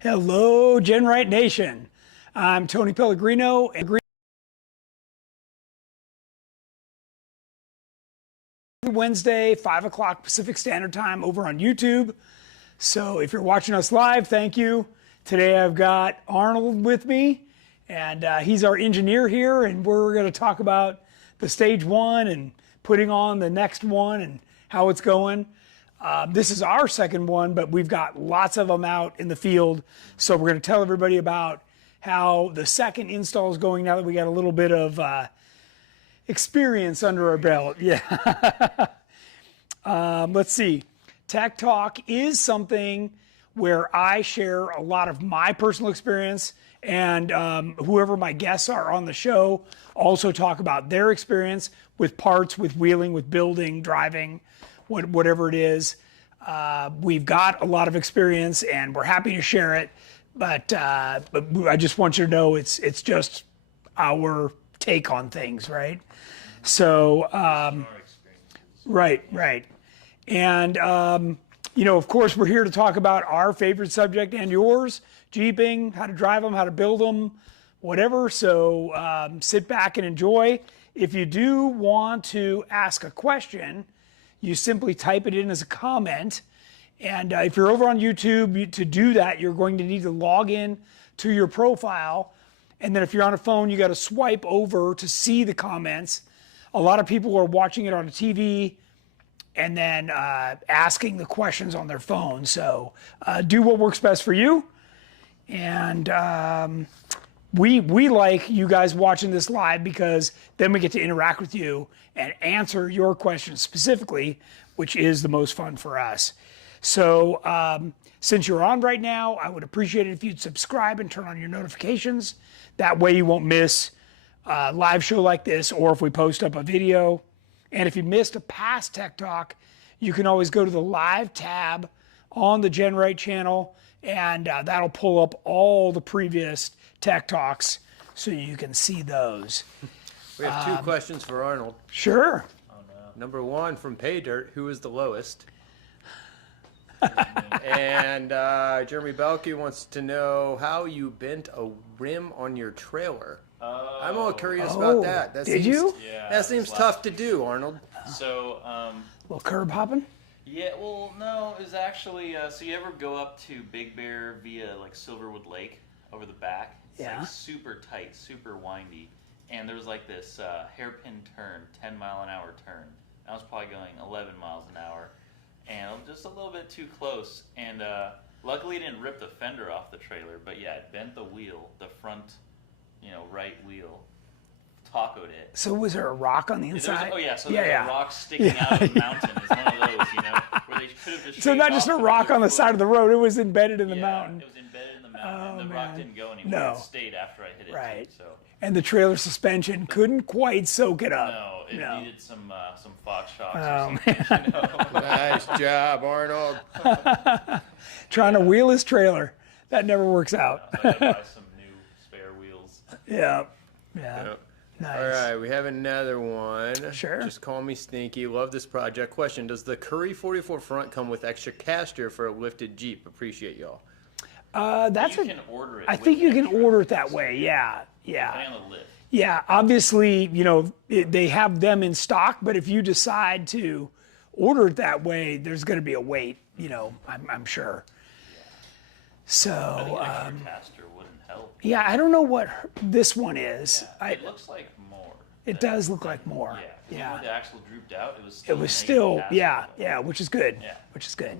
Hello, GenRight Nation. I'm Tony Pellegrino. Wednesday, 5 o'clock Pacific Standard Time over on YouTube. So if you're watching us live, thank you. Today I've got Arnold with me, and he's our engineer here, and we're going to talk about the stage one and putting on the next one and how it's going. This is our second one, but we've got lots of them out in the field. So we're going to tell everybody about how the second install is going now that we got a little bit of experience under our belt. Yeah. Let's see. Tech Talk is something where I share a lot of my personal experience, and whoever my guests are on the show also talk about their experience with parts, with wheeling, with building, driving, whatever it is. We've got a lot of experience and we're happy to share it, but I just want you to know it's just our take on things, right? So, right. And, you know, of course, we're here to talk about our favorite subject and yours, Jeeping, how to drive them, how to build them, whatever. So sit back and enjoy. If you do want to ask a question, you simply type it in as a comment. And if you're over on YouTube, to do that, you're going to need to log in to your profile. And then if you're on a phone, you got to swipe over to see the comments. A lot of people are watching it on a TV and then asking the questions on their phone. So do what works best for you. And we like you guys watching this live because then we get to interact with you and answer your questions specifically, which is the most fun for us. So since you're on right now, I would appreciate it if you'd subscribe and turn on your notifications. That way you won't miss a live show like this or if we post up a video. And if you missed a past Tech Talk, you can always go to the live tab on the GenRight channel, and that'll pull up all the previous Tech Talks so you can see those. We have two questions for Arnold. Sure. Oh, no. Number one from Paydirt, who is the lowest? And Jeremy Belke wants to know how you bent a rim on your trailer. Oh. I'm all curious about that. Did you? Yeah. That seems tough to do, Arnold. So, little curb hopping? yeah, well, no, it was actually, so you ever go up to Big Bear via, like, Silverwood Lake over the back? It's, Yeah. like, super tight, super windy. And there was, like, this hairpin turn, 10-mile-an-hour turn. I was probably going 11 miles an hour. And just a little bit too close. And luckily it didn't rip the fender off the trailer. But, yeah, it bent the wheel, the front, right wheel. Tacoed it. So was there a rock on the inside? There's a rock sticking out of the mountain. It's one of those, where they could have just. So not just a rock on the side of the road; it was embedded in the mountain. It was embedded in the mountain, and the rock didn't go anywhere. No. It stayed after I hit it. Right. Too, so. and the trailer suspension couldn't quite soak it up. No, it needed some Fox shocks Oh, or something. You know? Nice job, Arnold. Trying to wheel his trailer. That never works out. I gotta buy some new spare wheels. Yeah. Yep. Nice. All right, we have another one. Sure. Just call me Stinky. Love this project. Question: does the Curry 44 front come with extra caster for a lifted Jeep? Appreciate y'all. That's You can order it. I with think you can extra, order it that way. Yeah. Yeah. depending on the lift. Yeah. Obviously, they have them in stock, but if you decide to order it that way, there's going to be a wait. I'm sure. So. I think an extra caster wouldn't help. Yeah, I don't know what this one is. It looks like more. It does look like more. Yeah. Yeah. When the axle drooped out, it was still. It was a still, negative yeah, caster. yeah, which is good. Yeah. Which is good.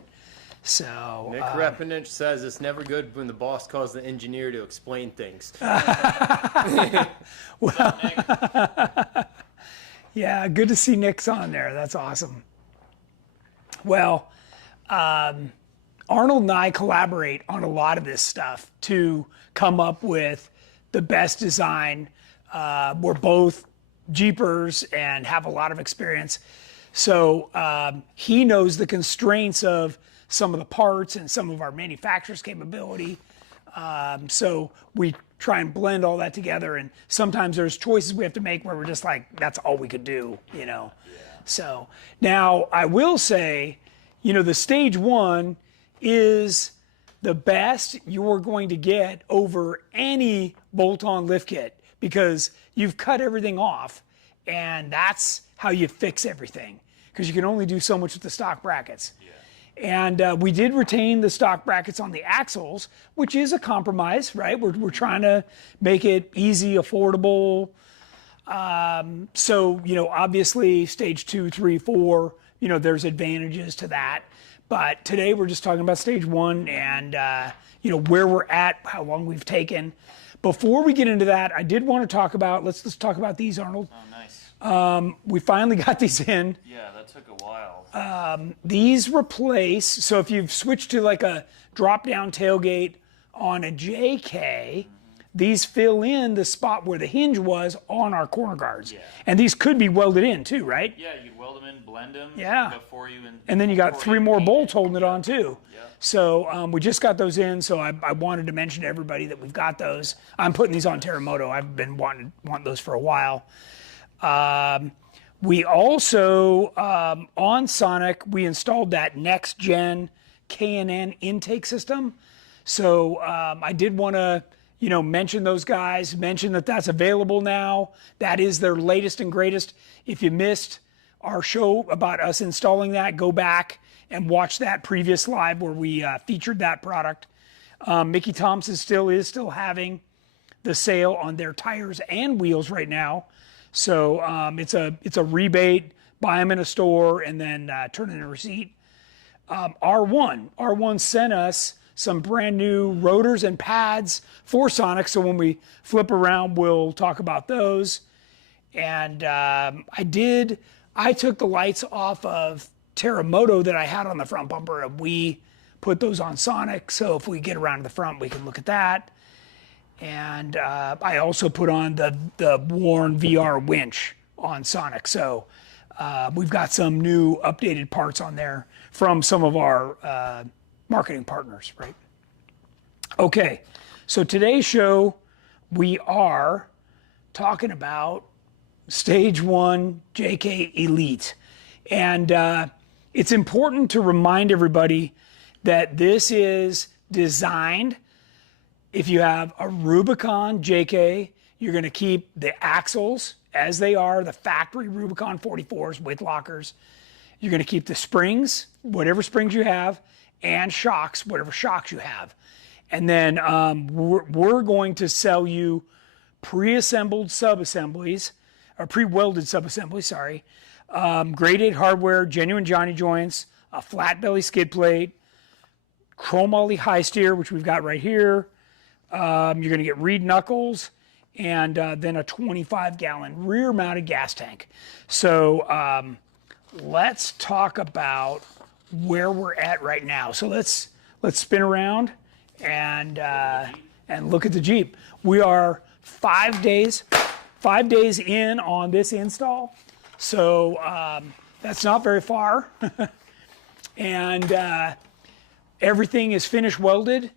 So. Nick Repinich says it's never good when the boss calls the engineer to explain things. Yeah, good to see Nick's on there. That's awesome. Well, Arnold and I collaborate on a lot of this stuff to come up with the best design. We're both Jeepers and have a lot of experience. So he knows the constraints of some of the parts and some of our manufacturer's capability. So we try and blend all that together. And sometimes there's choices we have to make where we're just like, that's all we could do, So now I will say, the Stage 1 is the best you're going to get over any bolt-on lift kit because you've cut everything off and that's how you fix everything because you can only do so much with the stock brackets. And we did retain the stock brackets on the axles, which is a compromise, right? We're trying to make it easy, affordable. So, obviously Stage 2, 3, 4, there's advantages to that. But today we're just talking about Stage 1 and, where we're at, how long we've taken. Before we get into that, I did want to talk about, let's talk about these, Arnold. Oh, nice. We finally got these in. Yeah, that took a while. These replace, so if you've switched to like a drop-down tailgate on a JK, these fill in the spot where the hinge was on our corner guards. Yeah. And these could be welded in too, right? Yeah, you weld them in, blend them. Yeah. Before you. And then you got 3 more bolts holding it on too. Yeah. So we just got those in, so I wanted to mention to everybody that we've got those. I'm putting these on Terremoto. I've been wanting those for a while. We also, on Sonic, we installed that next gen K&N intake system. So I did want to, mention those guys, mention that that's available now. That is their latest and greatest. If you missed our show about us installing that, go back and watch that previous live where we featured that product. Mickey Thompson is still having the sale on their tires and wheels right now. So it's a rebate, buy them in a store, and then turn in a receipt. R1 sent us some brand new rotors and pads for Sonic. So when we flip around, we'll talk about those. And I took the lights off of Terremoto that I had on the front bumper, and we put those on Sonic. So if we get around to the front, we can look at that. And I also put on the worn VR winch on Sonic. So we've got some new updated parts on there from some of our marketing partners, right? Okay, so today's show, we are talking about Stage 1 JK Elite. And it's important to remind everybody that this is designed. If you have a Rubicon JK, you're going to keep the axles as they are, the factory Rubicon 44s with lockers. You're going to keep the springs, whatever springs you have, and shocks, whatever shocks you have. And then we're going to sell you pre-assembled sub-assemblies, or pre-welded sub-assemblies, sorry. Grade 8 hardware, genuine Johnny joints, a flat belly skid plate, chrome ollie high steer, which we've got right here. You're going to get reed knuckles and then a 25-gallon rear-mounted gas tank. So let's talk about where we're at right now. So let's spin around and look at the Jeep. We are 5 days in on this install. So that's not very far. And everything is finished welded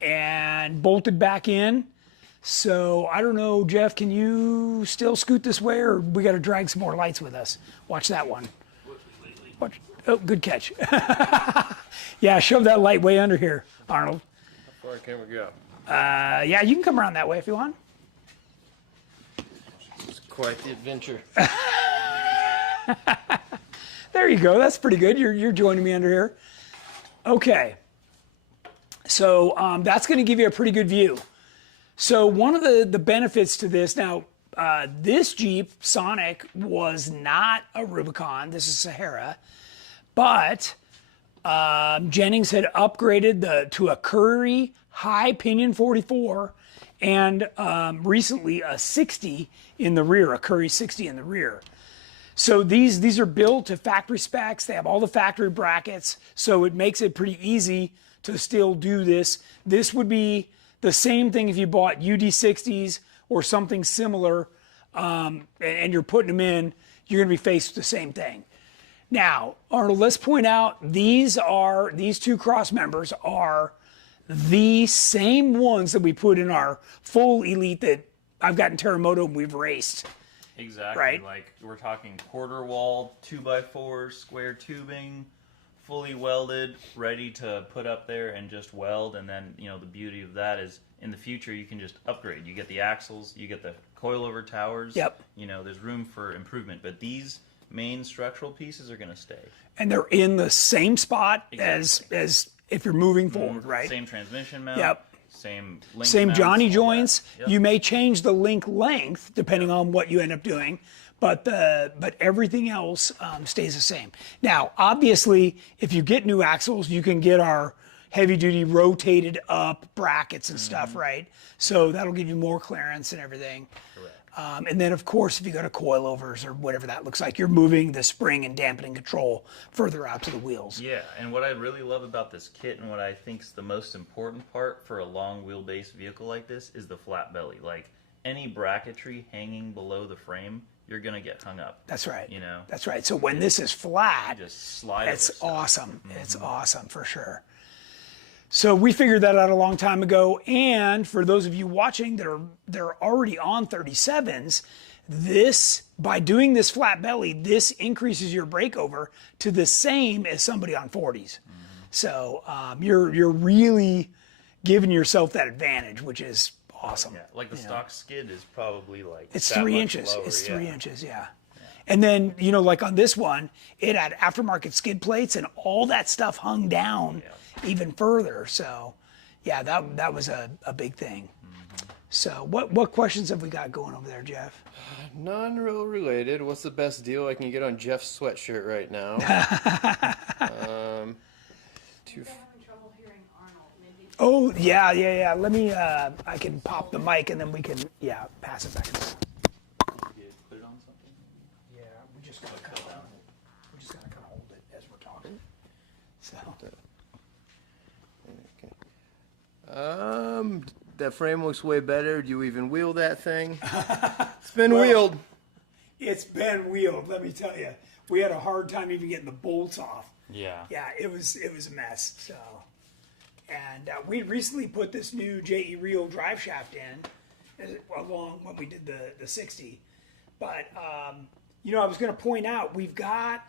and bolted back in. So I don't know, Jeff, can you still scoot this way, or we got to drag some more lights with us? Watch that one. Watch. Oh, good catch. Yeah, shove that light way under here, Arnold. How far can we go? Yeah, you can come around that way if you want. It's quite the adventure. There you go. That's pretty good. You're joining me under here. Okay. So that's going to give you a pretty good view. So one of the benefits to this, now this Jeep Sonic was not a Rubicon. This is Sahara. But Jennings had upgraded to a Curry high pinion 44 and recently a 60 in the rear, a Curry 60 in the rear. So these are built to factory specs. They have all the factory brackets, so it makes it pretty easy to still do this. This would be the same thing if you bought UD60s or something similar, and you're putting them in, you're going to be faced with the same thing. Now, Arnold, let's point out these two cross members are the same ones that we put in our full Elite that I've got in Terremoto and we've raced. Exactly. Right. Like we're talking quarter wall, 2x4 square tubing, fully welded, ready to put up there and just weld. And then, you know, the beauty of that is in the future you can just upgrade. You get the axles, you get the coilover towers. Yep. You know, there's room for improvement. But these main structural pieces are going to stay. And they're in the same spot Exactly. as if you're moving forward, right? Same transmission mount. Yep. Same link Same mounts, Johnny all that. joints. Yep. You may change the link length depending on what you end up doing, but everything else stays the same. Now, obviously, if you get new axles, you can get our heavy duty rotated up brackets and stuff, right? So that'll give you more clearance and everything. Correct. And then, of course, if you go to coilovers or whatever that looks like, you're moving the spring and dampening control further out to the wheels. Yeah, and what I really love about this kit and what I think is the most important part for a long wheelbase vehicle like this is the flat belly. Like any bracketry hanging below the frame, you're going to get hung up. That's right. You know? That's right. So when this is flat, Just slide it's over stuff. awesome. It's awesome for sure. So we figured that out a long time ago. And for those of you watching that are already on 37s, this, by doing this flat belly, this increases your breakover to the same as somebody on 40s. So you're really giving yourself that advantage, which is awesome. Yeah, like the stock skid is probably like It's that 3 much inches. lower, It's 3 yeah. inches, yeah. And then, you know, like on this one, it had aftermarket skid plates and all that stuff hung down even further. So, yeah, that was a big thing. So what questions have we got going over there, Jeff? Non-real related. What's the best deal I can get on Jeff's sweatshirt right now? Oh, yeah. Let me, I can pop the mic and then we can, pass it back. Put it on something? Yeah, we're just gonna kind of hold it as we're talking. So. That frame looks way better. Do you even wheel that thing? It's been wheeled. It's been wheeled, let me tell you. We had a hard time even getting the bolts off. Yeah. Yeah, it was a mess. So, and we recently put this new JE Reel drive shaft in, along when we did the 60. But you know, I was going to point out we've got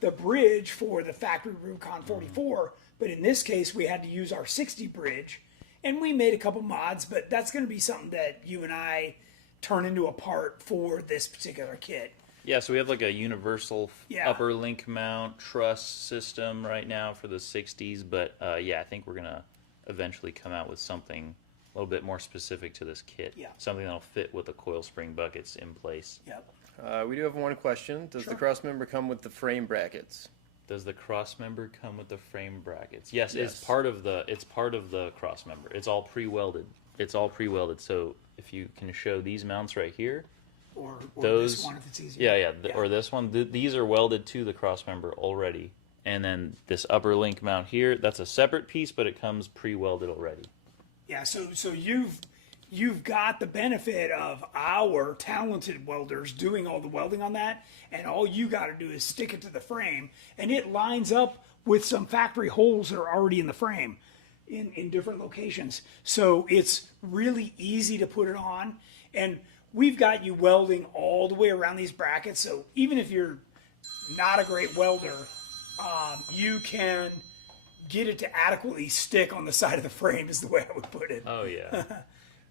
the bridge for the factory Rubicon 44, but in this case we had to use our 60 bridge, and we made a couple mods. But that's going to be something that you and I turn into a part for this particular kit. Yeah, so we have like a universal Yeah. upper link mount truss system right now for the 60s, but I think we're going to eventually come out with something a little bit more specific to this kit. Yeah. Something that'll fit with the coil spring buckets in place. Yep. We do have one question. Does the cross member come with the frame brackets? Does the cross member come with the frame brackets? Yes, Yes. it's part of the cross member. It's all pre-welded. So if you can show these mounts right here, Or those, this one if it's easier. or this one. These are welded to the cross member already. And then this upper link mount here, that's a separate piece, but it comes pre-welded already. Yeah, so you've got the benefit of our talented welders doing all the welding on that, and all you got to do is stick it to the frame, and it lines up with some factory holes that are already in the frame in different locations. So it's really easy to put it on, and we've got you welding all the way around these brackets, so even if you're not a great welder, you can get it to adequately stick on the side of the frame is the way I would put it. Oh yeah.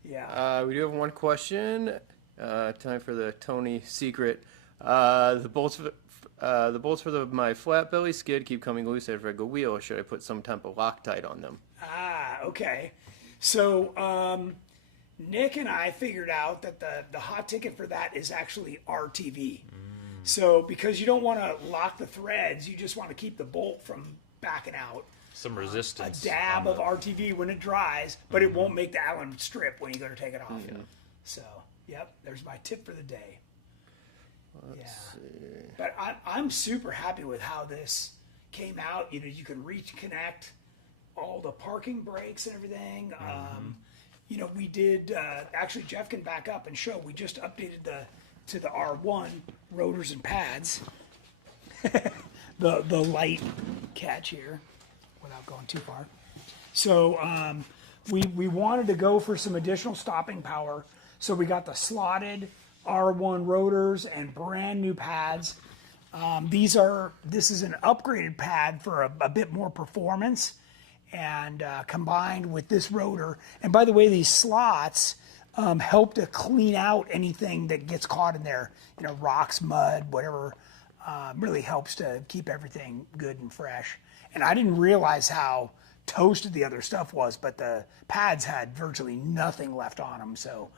Yeah. We do have one question. Time for the Tony secret. The bolts for my flat belly skid keep coming loose after I go wheel. Should I put some type of Loctite on them? Okay. So Nick and I figured out that the hot ticket for that is actually RTV. So because you don't want to lock the threads, you just want to keep the bolt from backing out. Some resistance. A dab of RTV when it dries, but it won't make the Allen strip when you go to take it off. Yeah. So, yep, there's my tip for the day. Let's see. But I'm super happy with how this came out. You know, you can reconnect all the parking brakes and everything. You know, we did, actually Jeff can back up and show, we just updated to the R1 rotors and pads. the light catch here without going too far. So we wanted to go for some additional stopping power. So we got the slotted R1 rotors and brand new pads. This is an upgraded pad for a bit more performance, and combined with this rotor. And by the way, these slots help to clean out anything that gets caught in there, you know, rocks, mud, whatever. Really helps to keep everything good and fresh. And I didn't realize how toasted the other stuff was, but the pads had virtually nothing left on them. So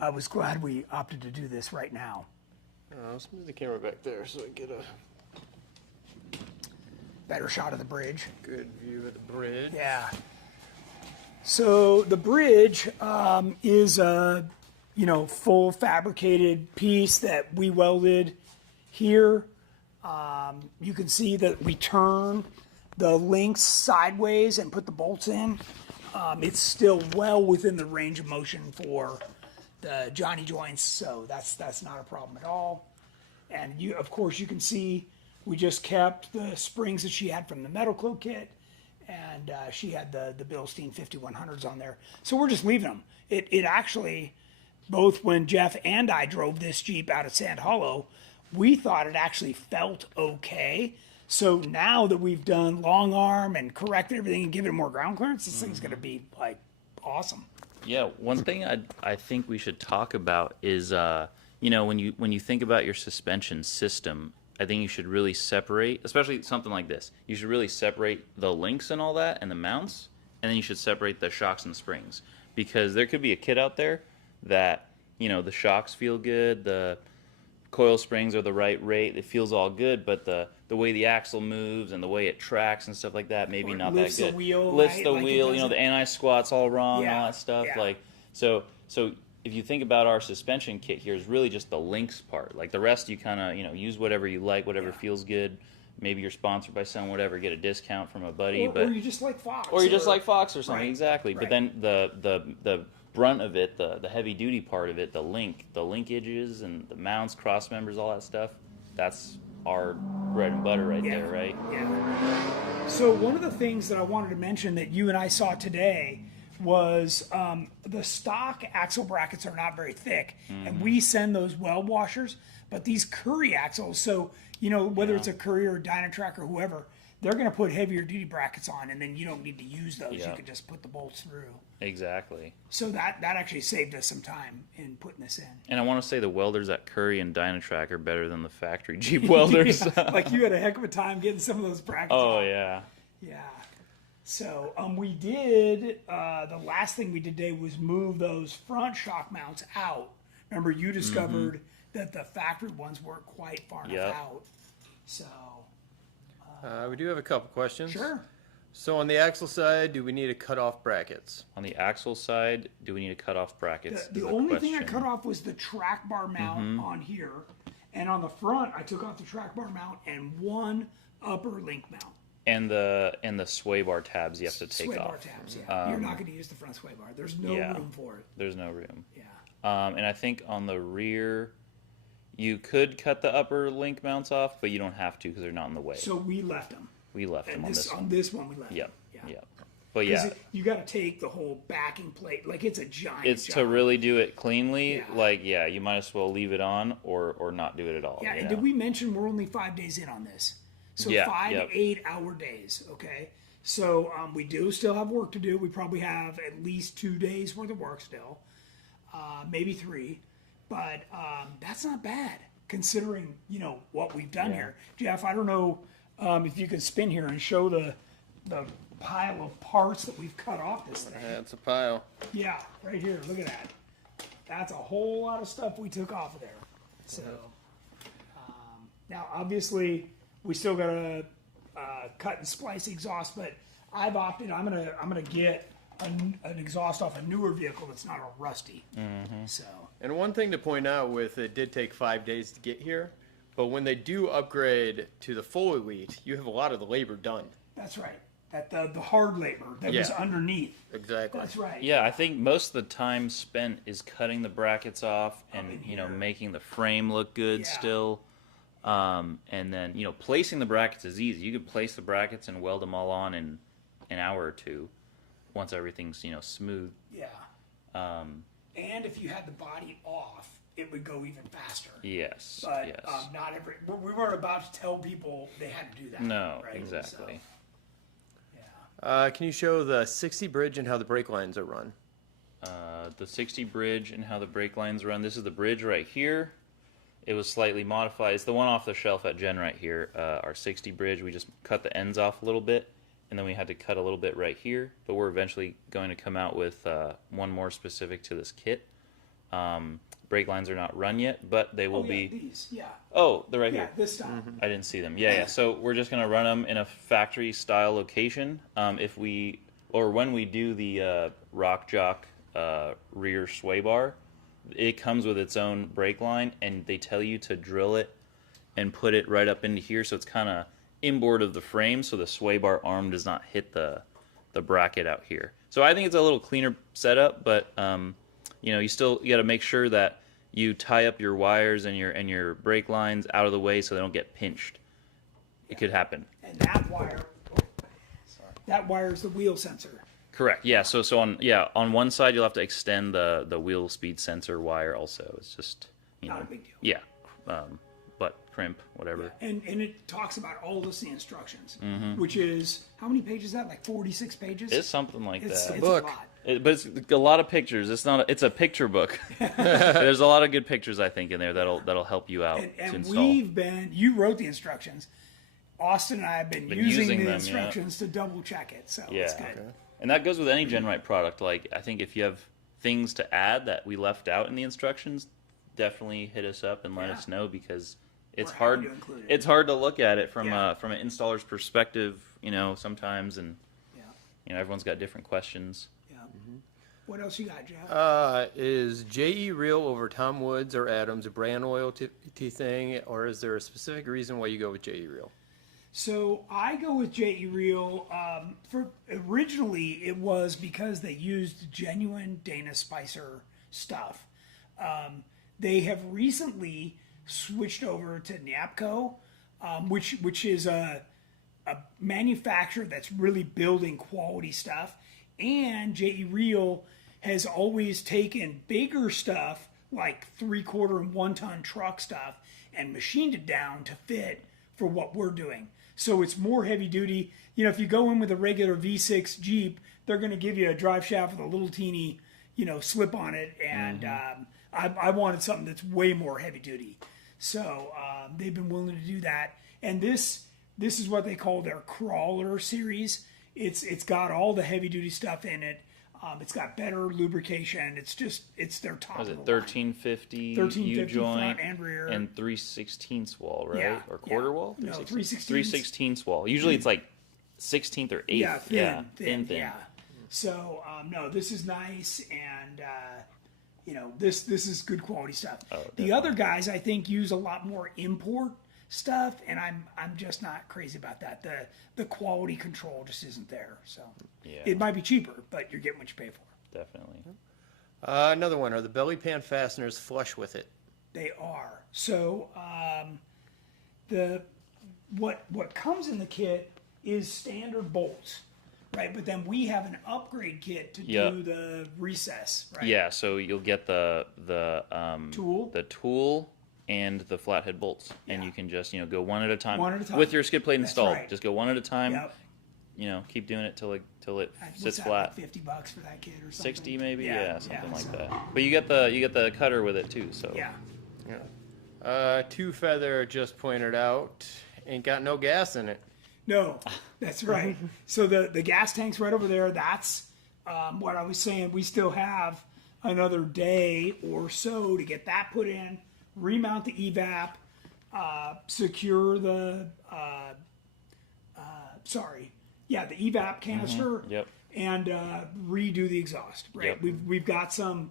I was glad we opted to do this right now. Let's move the camera back there so I get a Better shot of the bridge. good view of the bridge. Yeah. So the bridge is a, you know, full fabricated piece that we welded here. You can see that we turn the links sideways and put the bolts in. It's still well within the range of motion for the Johnny joints, so that's not a problem at all. And you, of course, you can see we just kept the springs that she had from the Metal Cloak kit, and she had the Bilstein 5100s on there. So we're just leaving them. It actually, both when Jeff and I drove this Jeep out of Sand Hollow, we thought it actually felt okay. So now that we've done long arm and corrected everything and given it more ground clearance, this thing's going to be like awesome. Yeah, one thing I think we should talk about is, you know, when you think about your suspension system, I think you should really separate, especially something like this. You should really separate the links and all that and the mounts, and then you should separate the shocks and springs, because there could be a kit out there that, you know, the shocks feel good, the coil springs are the right rate, it feels all good, but the way the axle moves and the way it tracks and stuff like that, maybe Or not that lifts the good. wheel, Lifts right? the Like it wheel, you know, doesn't- the anti-squat's all wrong, Yeah, all that stuff. yeah. Like so if you think about our suspension kit here, is really just the links part. Like the rest, you kind of, you know, use whatever you like, whatever feels good. Maybe you're sponsored by someone, whatever, get a discount from a buddy, Or you just like Fox. or you just like Fox or something, Right, exactly. But right. then the brunt of it, the heavy duty part of it, the linkages and the mounts, cross members, all that stuff, that's our bread and butter right there, right? Yeah. So one of the things that I wanted to mention that you and I saw today was the stock axle brackets are not very thick, and we send those weld washers, but these Curry axles, so, you know, whether it's a Curry or a Dynatrack or whoever, they're going to put heavier duty brackets on, and then you don't need to use those. Yeah. You can just put the bolts through. Exactly. So that actually saved us some time in putting this in. And I want to say the welders at Curry and Dynatrack are better than the factory Jeep welders. Yeah, like you had a heck of a time getting some of those brackets Oh off. yeah. Yeah. So we did, the last thing we did today was move those front shock mounts out. Remember, you discovered that the factory ones weren't quite far enough Yep. out. So, We do have a couple questions. sure. So on the axle side, do we need to cut off brackets? On the axle side, do we need to cut off brackets? The is only thing I question. cut off was the track bar mount on here. And on the front, I took off the track bar mount and one upper link mount. And the sway bar tabs you have to take sway off. bar tabs, yeah. You're not going to use the front sway bar. There's no room for it. There's no room. Yeah. And I think on the rear, you could cut the upper link mounts off, but you don't have to because they're not in the way. So we left them. We left them on this one. On this one, we left Yep. them. Yep. But yeah, you got to take the whole backing plate. Like, it's a giant it's job. to really do it cleanly. Yeah. Like, yeah, you might as well leave it on or not do it at all. Yeah, you and know? did we mention we're only 5 days in on this? So Yeah, 5 yep. 8 hour days, okay? So we do still have work to do. We probably have at least 2 days worth of work still, maybe 3. But that's not bad considering, what we've done here. Jeff, I don't know if you can spin here and show the pile of parts that we've cut off this thing. That's a pile. Yeah, right here. Look at that. That's a whole lot of stuff we took off of there. So now, obviously, we still got to cut and splice exhaust, but I've opted. I'm gonna get an exhaust off a newer vehicle that's not a rusty. So And one thing to point out with it did take 5 days to get here, but when they do upgrade to the full elite, you have a lot of the labor done. that's right. That the hard labor that was underneath. Exactly. That's right. Yeah, I think most of the time spent is cutting the brackets off and making the frame look good Yeah. still. And then placing the brackets is easy. You could place the brackets and weld them all on in an hour or two once everything's smooth. Yeah. And if you had the body off, it would go even faster. Yes. But yes. not every. We weren't about to tell people they had to do that. No, right? exactly. So, yeah. Can you show the 60 bridge and how the brake lines are run? The 60 bridge and how the brake lines run. This is the bridge right here. It was slightly modified. It's the one off the shelf at GenRight here. Our 60 bridge, we just cut the ends off a little bit, and then we had to cut a little bit right here. But we're eventually going to come out with one more specific to this kit. Brake lines are not run yet, but they will be. These, yeah. Oh, they're right Yeah, here. this style. I didn't see them. Yeah. So we're just gonna run them in a factory style location. When we do the Rock Jock rear sway bar, it comes with its own brake line, and they tell you to drill it and put it right up into here, so it's kind of inboard of the frame, so the sway bar arm does not hit the bracket out here. So I think it's a little cleaner setup, but you got to make sure that you tie up your wires and your brake lines out of the way so they don't get pinched. It could happen. And that wire is the wheel sensor. Correct. Yeah. So on one side you'll have to extend the wheel speed sensor wire. Also, it's just Not a big deal. Yeah. Butt crimp, whatever. And it talks about all this in the instructions, which is how many pages is that? Like 46 pages. It's something like It's that. a Book. lot. But it's a lot of pictures. It's a picture book. There's a lot of good pictures I think in there that'll help you out to And install. you wrote the instructions. Austin and I have been using the them, instructions to double check it. So it's good. Okay. And that goes with any GenRight product. Like, I think if you have things to add that we left out in the instructions, definitely hit us up and let us know, because it's We're hard. happy to include it. It's hard to look at it from Yeah. from an installer's perspective, sometimes, and everyone's got different questions. Yeah. What else you got, Jeff? Is JE Reel over Tom Woods or Adams a brand loyalty thing, or is there a specific reason why you go with JE Reel? So I go with JE Reel. Originally, it was because they used genuine Dana Spicer stuff. They have recently switched over to Napco, which is a manufacturer that's really building quality stuff. And JE Reel has always taken bigger stuff, like 3/4 and 1 ton truck stuff, and machined it down to fit for what we're doing. So it's more heavy duty. If you go in with a regular V6 Jeep, they're going to give you a drive shaft with a little teeny, slip on it. And I wanted something that's way more heavy duty. So they've been willing to do that. And this is what they call their crawler series. It's got all the heavy duty stuff in it. It's got better lubrication. It's their top. Was of it the line. 1350 1350 U joint front and rear, and 3/16 wall, right? Yeah, Or quarter yeah. wall? No, 3/16. 3/16 wall. Usually it's like 16th or 8th. Yeah, thin. thin. Yeah. So no, this is nice, and this is good quality stuff. The other guys I think use a lot more import stuff, and I'm just not crazy about that. The quality control just isn't there. So Yeah. it might be cheaper, but you're getting what you pay for. Definitely. Another one. Are the belly pan fasteners flush with it? They are. So what comes in the kit is standard bolts, right? But then we have an upgrade kit to Yep. do the recess, right? Yeah, so you'll get the Tool. the tool and the flathead bolts, and Yeah. you can just go one at a time. One at a time. With your skid plate That's installed. right. Just go one at a time. Yep. Keep doing it till it What's sits that, flat. like $50 for that kit or something? 60 maybe, yeah, something like so- that. But you get the cutter with it too. So Yeah. Two Feather just pointed out, ain't got no gas in it. No, that's right. So the gas tank's right over there. That's what I was saying. We still have another day or so to get that put in, remount the evap, secure the the evap canister, Yep. and redo the exhaust. Right, Yep. we've got some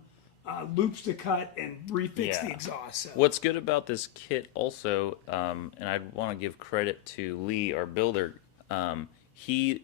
loops to cut and refix the Yeah. exhaust. So. What's good about this kit also, and I want to give credit to Lee, our builder, he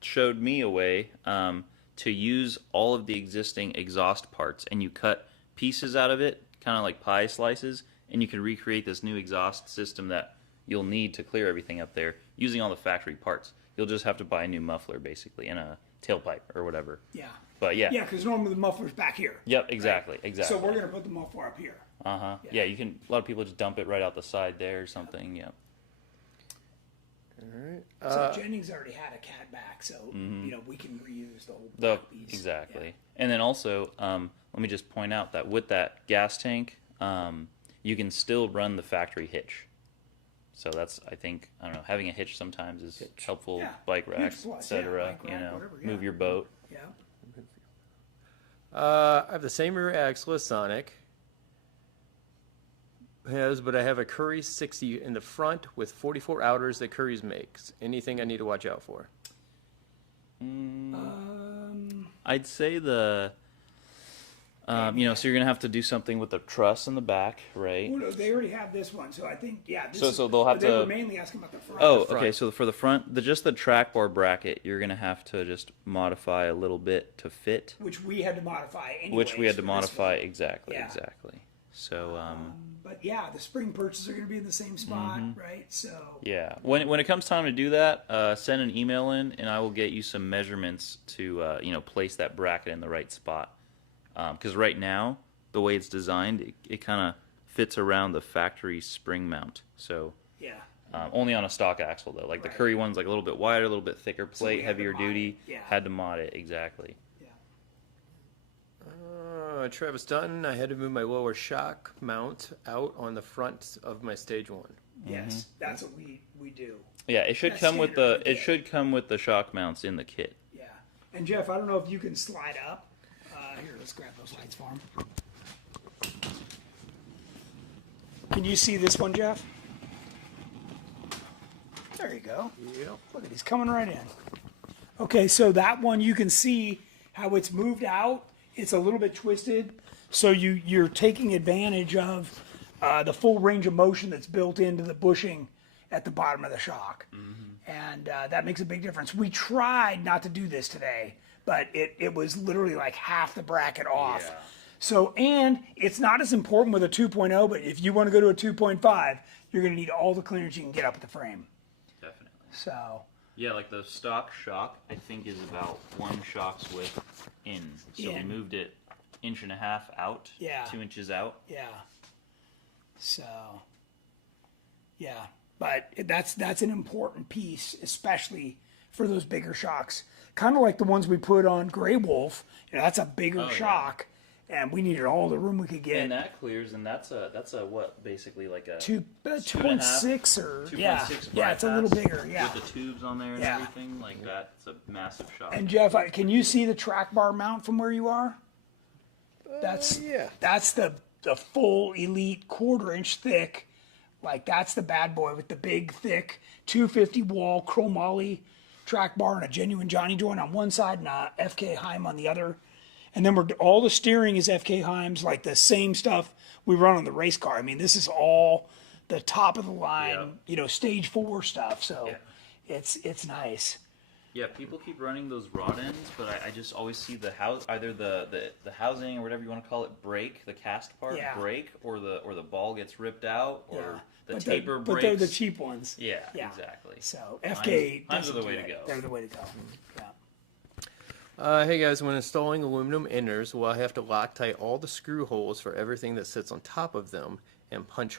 showed me a way to use all of the existing exhaust parts, and you cut pieces out of it, kind of like pie slices, and you can recreate this new exhaust system that you'll need to clear everything up there using all the factory parts. You'll just have to buy a new muffler, basically, and a tailpipe or whatever. Yeah. But yeah. Yeah, because normally the muffler's back here. Yep, exactly, Right? exactly. So we're gonna put the muffler up here. Uh-huh. Yeah, you can. A lot of people just dump it right out the side there or something. Yeah. So Jennings already had a cat back, so we can reuse the whole The back piece. exactly. And then also, let me just point out that with that gas tank, you can still run the factory hitch. So that's, I think, I don't know, having a hitch sometimes is helpful. Yeah. Bike Huge racks, plus, etc. bike rack, whatever, Move your boat. Yeah. I have the same rear axle as Sonic has, but I have a Curry 60 in the front with 44 outers that Curry's makes. Anything I need to watch out for? I'd say so you're gonna have to do something with the truss in the back, right? Well, no, they already have this one, so I think This So they'll have but they were to- mainly asking about the front. Oh, front. okay. So for the front, just the track bar bracket, you're gonna have to just modify a little bit to fit. Which we had to modify anyway. Which we had to modify exactly. Yeah. So But yeah, the spring perches are going to be in the same spot, right? So yeah, when it comes time to do that, send an email in, and I will get you some measurements to place that bracket in the right spot. Because right now, the way it's designed, it kind of fits around the factory spring mount. So yeah, only on a stock axle though. Like the Right. Curry one's like a little bit wider, a little bit thicker So we plate, had to heavier mod it. duty. Yeah. Had to mod it exactly. yeah. Travis Dunn, I had to move my lower shock mount out on the front of my Stage 1. Yes, that's what we do. Yeah, it should That's come with standard, the yeah. it should come with the shock mounts in the kit. Yeah. And Jeff, I don't know if you can slide up. Here, let's grab those lights for him. Can you see this one, Jeff? There you go. Yep. Look at he's coming right in. Okay, so that one you can see how it's moved out. It's a little bit twisted, so you're taking advantage of the full range of motion that's built into the bushing at the bottom of the shock, and that makes a big difference. We tried not to do this today, but it was literally like half the bracket off. Yeah. So, and it's not as important with a 2.0, but if you want to go to a 2.5, you're going to need all the clearance you can get up at the frame. Definitely. So, Yeah, like the stock shock, I think is about one shock's width in. So we In. moved it 1.5 inches out. Yeah. 2 inches out. yeah. So, yeah, but that's an important piece, especially for those bigger shocks. Kind of like the ones we put on Grey Wolf. That's a bigger Oh, yeah. shock, and we needed all the room we could get. And that clears, and that's a what, basically like a 2.6 or 2.6 yeah, it's a little bypass bigger, yeah. with the tubes on there and Yeah. everything. Like that's a massive shock. And Jeff, can you see the track bar mount from where you are? That's yeah. That's the full elite 1/4 inch thick. Like that's the bad boy with the big thick 250 wall chromoly track bar and a genuine Johnny joint on one side and a FK Heim on the other. And then all the steering is FK Heims, like the same stuff we run on the race car. I mean, this is all the top of the line, Yep. you know, stage 4 stuff. So Yeah. it's nice. Yeah, people keep running those rod ends, but I just always see the house, either the housing or whatever you want to call it, break, the cast part break, or the ball gets ripped out, or the taper breaks. But they're the cheap ones. Yeah, exactly. So FK Hines are the doesn't way do to it. go. They're the way to go. Yeah. Hey guys, when installing aluminum inners, will I have to Loctite all the screw holes for everything that sits on top of them and punch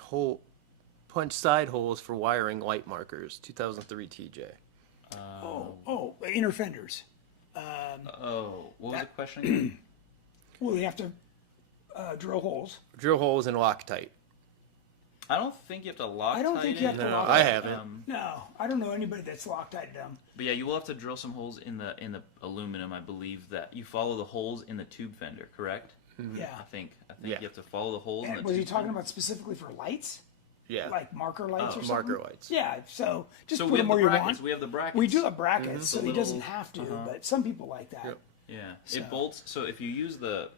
side holes for wiring light markers? 2003 TJ. Inner fenders. What was the question again? Well, they have to drill holes. Drill holes and Loctite. I don't think you have to Loctite. I don't think you have to No, Loctite. I haven't. No, I don't know anybody that's Loctite them. But yeah, you will have to drill some holes in the aluminum. I believe that you follow the holes in the tube fender, correct? Yeah. I think Yeah. you have to follow the holes in And the was tube he talking fender. about specifically for lights? Yeah. Like marker lights or something? marker lights. Yeah, so just So put we them have where the you brackets. want. We have the brackets. We do have brackets, so The he little- doesn't have to, but some people like that. Yep. Yeah, So- it bolts. So if you use the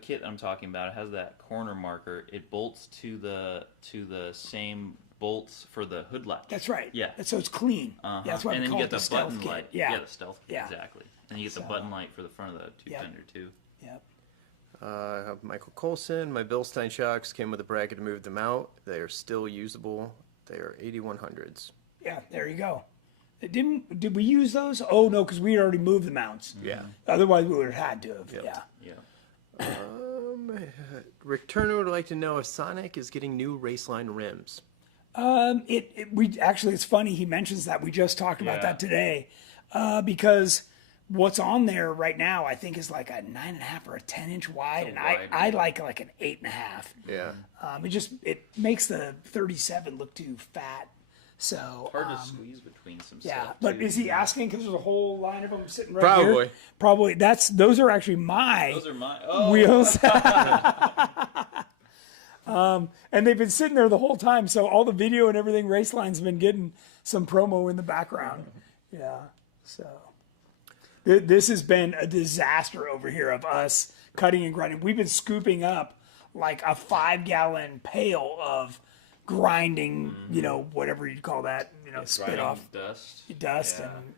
kit that I'm talking about, it has that corner marker. It bolts to the same bolts for the hood latch. That's right. Yeah. So it's clean. Uh-huh. That's why and we then call you it get the the stealth button kit. light. Yeah. the stealth kit, Yeah. exactly. And you get the button light for the front of the tube Yep. fender too. Yep. I have Michael Colson. My Bilstein shocks came with a bracket to move them out. They are still usable. They are 8100s. Yeah, there you go. Did we use those? Oh no, because we had already moved the mounts. Yeah. Otherwise, we would have had to have. Yep. Yeah. Yeah. Rick Turner would like to know if Sonic is getting new Raceline rims. It's funny he mentions that. We just talked about Yeah. that today, because what's on there right now, I think, is like a 9.5 or a 10-inch wide, and wide. I like an 8.5. Yeah. It makes the 37 look too fat. So Hard to squeeze between some yeah, stuff. but too. is he asking because there's a whole line of them sitting right Probably. here? Probably. Those are actually my Those are my wheels. And they've been sitting there the whole time, so all the video and everything, Raceline's been getting some promo in the background. Yeah, so this has been a disaster over here of us cutting and grinding. We've been scooping up like a 5-gallon pail of grinding, whatever you'd call that, spit grinding off dust. and,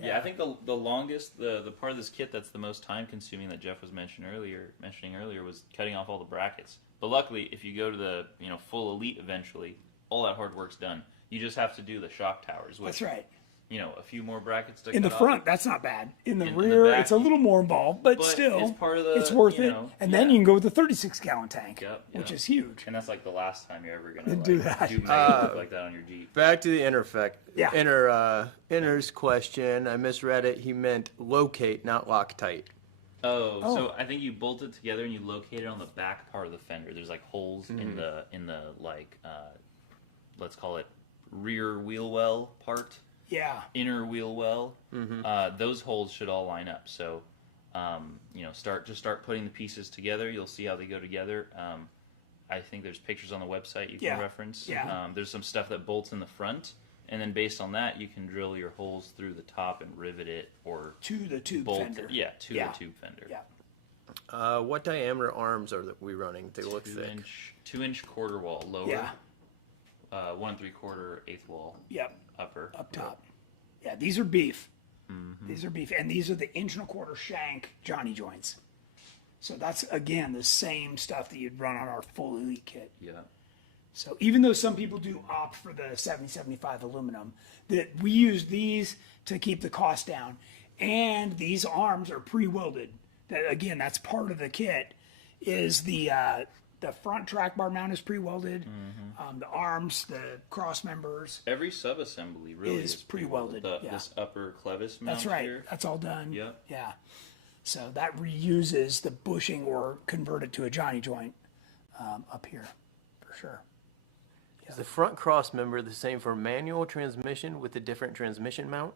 Yeah, I think the longest the part of this kit that's the most time consuming that Jeff was mentioning earlier was cutting off all the brackets. But luckily, if you go to the full elite eventually, all that hard work's done. You just have to do the shock towers, which that's right. A few more brackets to In the cut front, off. that's not bad. In the In the rear, back, it's a little more involved, but still, it's part of the, it's worth it. And then yeah. you can go with the 36-gallon tank, Yep, which yep. is huge. And that's like the last time you're ever gonna Do that. do mega work like that on your Jeep. Back to the Yeah. inners question. I misread it. He meant locate, not Loctite. Oh, so I think you bolt it together and you locate it on the back part of the fender. There's like holes in the like let's call it rear wheel well part, Yeah. inner wheel well. Those holes should all line up. So start putting the pieces together. You'll see how they go together. I think there's pictures on the website you can Yeah. reference. Yeah. There's some stuff that bolts in the front, and then based on that, you can drill your holes through the top and rivet it or To the tube bolt fender. the tube fender. Yeah. What diameter arms are we running? They look thick. 2-inch quarter wall lower. Yeah. 1 3/4 eighth wall Yep. upper. Up top. Yeah, these are beef. These are beef. And these are the 1.25 inch shank Johnny joints. So that's, again, the same stuff that you'd run on our full elite kit. Yeah. So even though some people do opt for the 7075 aluminum, that we use these to keep the cost down. And these arms are pre-welded. That, again, that's part of the kit. Is the front track bar mount is pre-welded. The arms, the cross members. Every sub-assembly really Is pre-welded, yeah. This upper clevis mount That's right. here. That's all done. Yep. Yeah. So that reuses the bushing or convert it to a Johnny joint up here, for sure. Is the front cross member the same for manual transmission with a different transmission mount?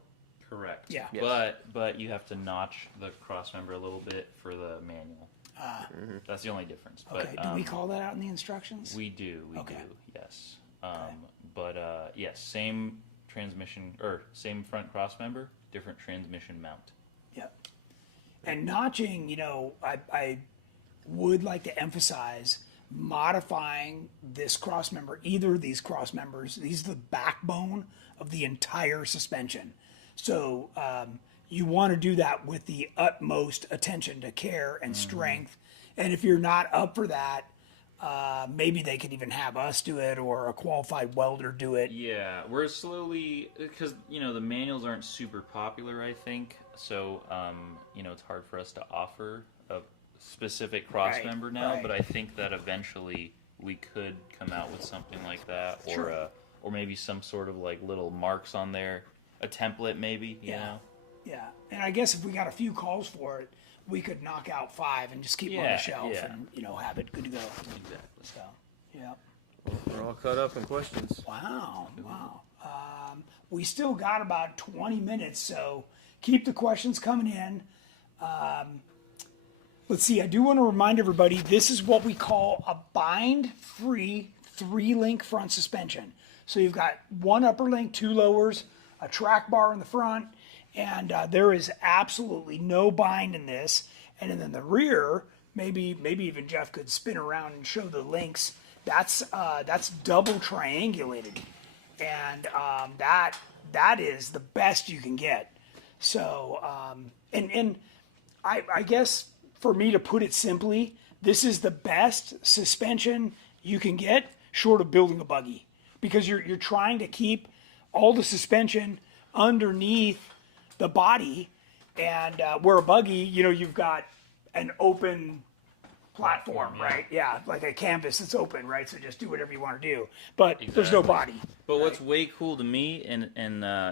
Correct. Yeah. Yes. But you have to notch the cross member a little bit for the manual. That's the only difference. Okay. But, Do we call that out in the instructions? We do. Okay. Yes. But yes, same transmission or same front cross member, different transmission mount. Yep. And notching, I would like to emphasize modifying this cross member, either of these cross members. These are the backbone of the entire suspension. So you want to do that with the utmost attention to care and strength. And if you're not up for that, maybe they could even have us do it or a qualified welder do it. Yeah, we're slowly, because, you know, the manuals aren't super popular, I think. So, you know, it's hard for us to offer a specific cross Right, member now. right. But I think that eventually we could come out with something like that, Sure. or maybe some sort of like little marks on there, a template maybe. You know. Yeah. And I guess if we got a few calls for it, we could knock out 5 and just keep them on the Yeah, shelf yeah. and, you know, have it good to go. Exactly. So, yeah. We're all caught up in questions. Wow. We still got about 20 minutes, so keep the questions coming in. Let's see, I do want to remind everybody, this is what we call a bind-free 3-link front suspension. So you've got one upper link, 2 lowers, a track bar in the front, and there is absolutely no bind in this. And then the rear, maybe even Jeff could spin around and show the links. That's double triangulated, and that is the best you can get. So and I guess for me to put it simply, this is the best suspension you can get short of building a buggy, because you're trying to keep all the suspension underneath the body, and where a buggy, you know, you've got an open platform, right? Yeah, like a canvas that's open, right? So just do whatever you want to do, but there's no body. But what's way cool to me, and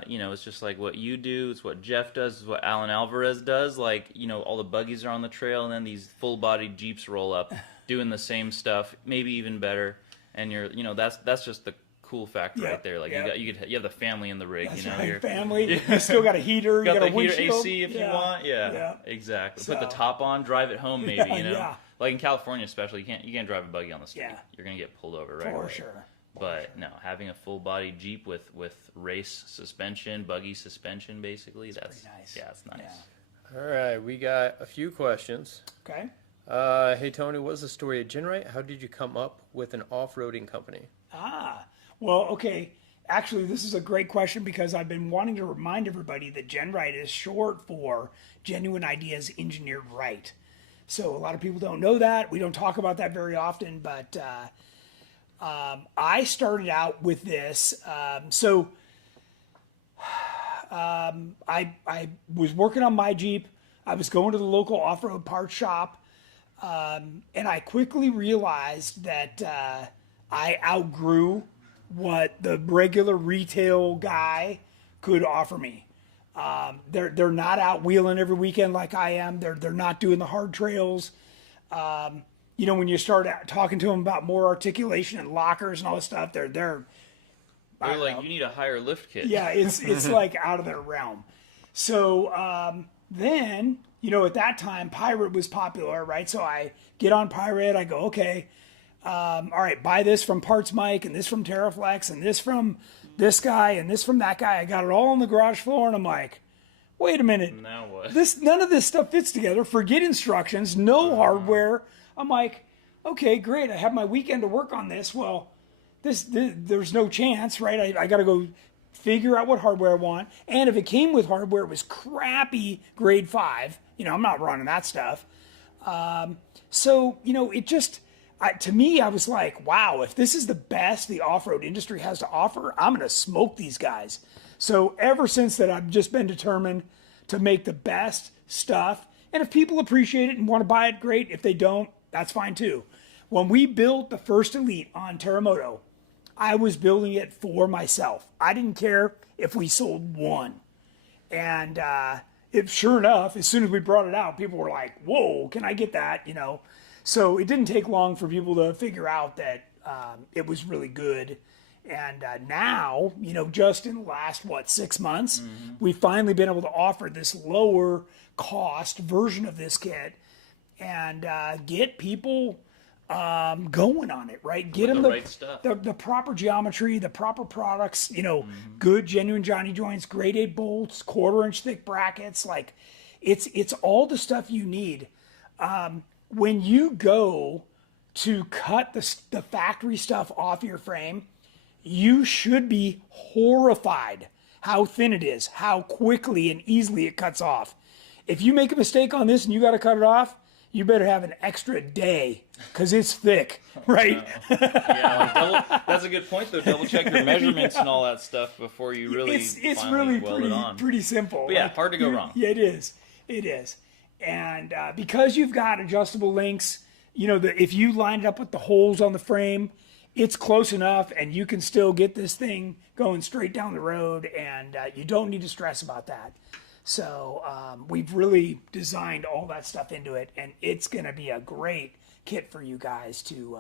you know, it's just like what you do, it's what Jeff does, it's what Alan Alvarez does. Like, you know, all the buggies are on the trail, and then these full-bodied Jeeps roll up, doing the same stuff, maybe even better. And you're, you know, that's just the cool factor right there. Like you have the family in the rig, That's you know, right, you're, family. You still got a heater. got you got the a heater windshield. AC if you want. Yeah, exactly. Put the So- top on, drive it home, maybe. You know, Yeah. like in California especially, you can't drive a buggy on the street. Yeah. You're gonna get pulled over right For away. sure. But no, having a full body Jeep with race suspension, buggy suspension, basically, that's pretty nice. Yeah, it's nice. Yeah. All right, we got a few questions. Okay. Hey Tony, what's the story at GenRight? How did you come up with an off-roading company? Well, okay. Actually, this is a great question, because I've been wanting to remind everybody that GenRight is short for Genuine Ideas Engineered Right. So a lot of people don't know that. We don't talk about that very often, but I started out with this. I was working on my Jeep. I was going to the local off-road parts shop, and I quickly realized that I outgrew what the regular retail guy could offer me. They're not out wheeling every weekend like I am. They're not doing the hard trails. You know, when you start talking to them about more articulation and lockers and all this stuff, they're They're like, you need a higher lift kit. yeah, it's like out of their realm. So then, you know, at that time, Pirate was popular, right? So I get on Pirate. I go, okay, all right, buy this from Parts Mike, and this from Terraflex, and this from this guy, and this from that guy. I got it all on the garage floor, and I'm like, wait a minute. Now what? None of this stuff fits together. Forget instructions, no hardware. I'm like, okay, great. I have my weekend to work on this. Well, there's no chance, right? I got to go figure out what hardware I want. And if it came with hardware, it was crappy grade 5. You know, I'm not running that stuff. So, you know, it just, to me, I was like, wow, if this is the best the off-road industry has to offer, I'm going to smoke these guys. So ever since that, I've just been determined to make the best stuff. And if people appreciate it and want to buy it, great. If they don't, that's fine too. When we built the first Elite on Terremoto, I was building it for myself. I didn't care if we sold one. And sure enough, as soon as we brought it out, people were like, whoa, can I get that? You know, so it didn't take long for people to figure out that it was really good. And now, you know, just in the last, 6 months, we've finally been able to offer this lower cost version of this kit and get people going on it, right? Get them the right stuff. the proper geometry, the proper products, you know, good genuine Johnny joints, grade 8 bolts, 1/4-inch thick brackets. Like, it's all the stuff you need. When you go to cut the factory stuff off your frame, you should be horrified how thin it is, how quickly and easily it cuts off. If you make a mistake on this and you got to cut it off, you better have an extra day because it's thick, right? Yeah, like that's a good point though. Double check your measurements and all that stuff before you really it's finally really weld it on. pretty simple. But yeah, hard to go wrong. Yeah, it is. And because you've got adjustable links, if you line it up with the holes on the frame, it's close enough and you can still get this thing going straight down the road, and you don't need to stress about that. So we've really designed all that stuff into it, and it's going to be a great kit for you guys to